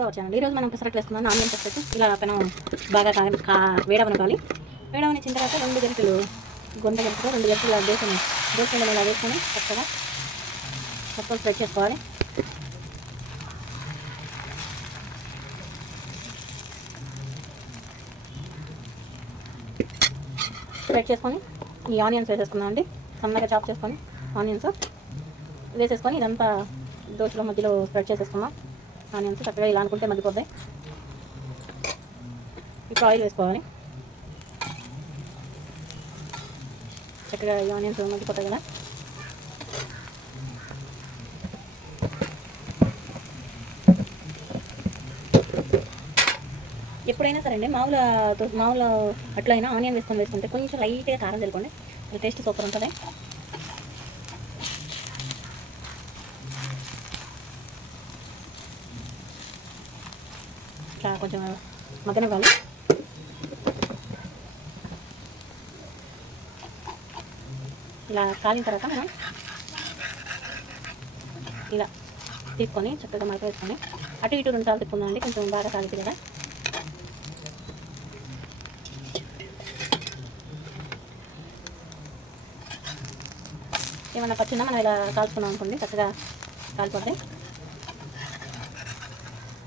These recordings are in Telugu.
వచ్చానండి. ఈరోజు మనం పెసరట్టు వేసుకున్నాం. ఆనియన్ పెసరట్టు ఇలా పెనం బాగా వేడవనివ్వాలి. వేడవనిచ్చిన తర్వాత 2 గరిటెలు గొంత గరిటెతో 2 గరిటెలు ఇలా దోస ఇలా వేసుకొని చక్కగా మొత్తం స్ప్రెడ్ చేసుకోవాలి. స్ప్రెడ్ చేసుకొని ఈ ఆనియన్స్ వేసేసుకుందాం అండి. సన్నగా చాప్ చేసుకొని ఆనియన్స్ వేసేసుకొని ఇదంతా దోశలో మధ్యలో స్ప్రెడ్ చేసేసుకున్నాం. ఆనియన్స్ చక్కగా ఇలా అనుకుంటే మగ్గిపోతాయి. ఇప్పుడు ఆయిల్ వేసుకోవాలి. చక్కగా ఈ ఆనియన్స్ మగ్గిపోతాయి కదా. ఎప్పుడైనా సరే అండి మామూలు అట్లా అయినా ఆనియన్ వేసుకుంటే కొంచెం లైట్గా కారం తెలుకోండి, టేస్ట్ సూపర్ ఉంటుంది. ఇట్లా కొంచెం మగ్గనివ్వాలి. ఇలా కాలిన తర్వాత మనం ఇలా తీసుకొని చక్కగా మరక వేసుకొని అటు ఇటు 2 సార్లు తిప్పుకుందామండి. కొంచెం బాగా కాలింది కదా. ఏమన్నా పచ్చిందా మనం ఇలా కాల్చుకున్నాం అనుకోండి, చక్కగా కాలిపోతాయి.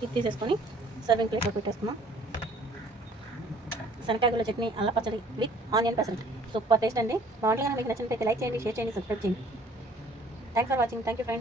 ఇది తీసేసుకొని సర్వింగ్ ప్లేట్లో పెట్టేసుకున్నాం. శనక్కాయల చట్నీ, అల్ల పచ్చడి with onion pesarattu super taste అండి. మా వంటలు మీకు నచ్చినట్లయితే లైక్ చేయండి, షేర్ చేయండి, సబ్స్క్రైబ్ చేయండి. Thanks for watching. Thank you friends.